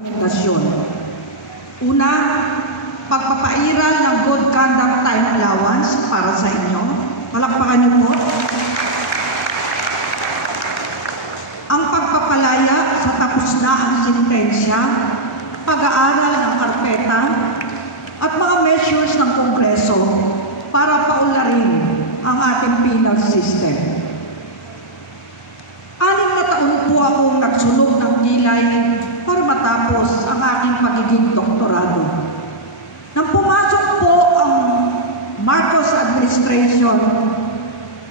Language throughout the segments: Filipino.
Nasyon. Una, pagpapairal ng good conduct time allowance para sa inyo. Palakpakan niyo po. Ang pagpapalaya sa tapos na ang sentensya, pag-aaral ng karpeta, at mga measures ng Kongreso para paunlarin ang ating penal system. 6 na taon po akong nagsulog ng kilay para matapos ang aking pagiging doktorado. Nang pumasok po ang Marcos administration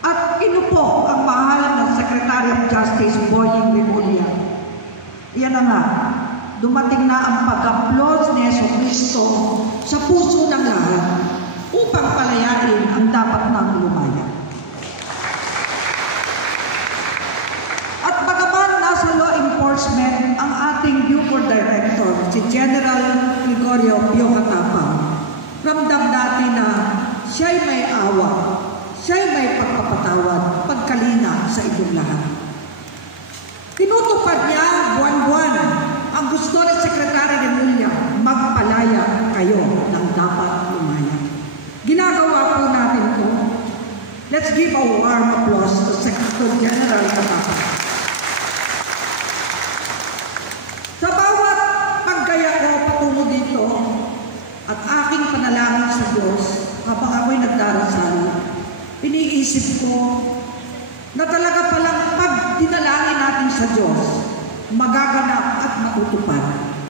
at inupo ang mahal ng Secretary of Justice Boying Remulla, iyan na nga, dumating na ang pag-aplos ni Jesucristo sa puso ng lahat upang palayain ang dapat nang lumaya. At bagaman nasa law enforcement ang ating Bucor Director, si General Gregorio Pio Katapang, ramdam natin na siya'y may awa, siya'y may pagpapatawad, pagkalina sa inyong lahat. Tinutupad niya buwan-buwan ang gusto ni Secretary Remulla, magpalaya kayo ng dapat lumaya. Ginagawa po natin ito. Let's give a warm applause to Secretary General Katapang. Sa bawat paggaya ko patungo dito at aking panalangin sa Diyos habang ako'y nagdarasal, iniisip ko na talaga palang pag dinalangin natin sa Diyos, magaganap at matutupad.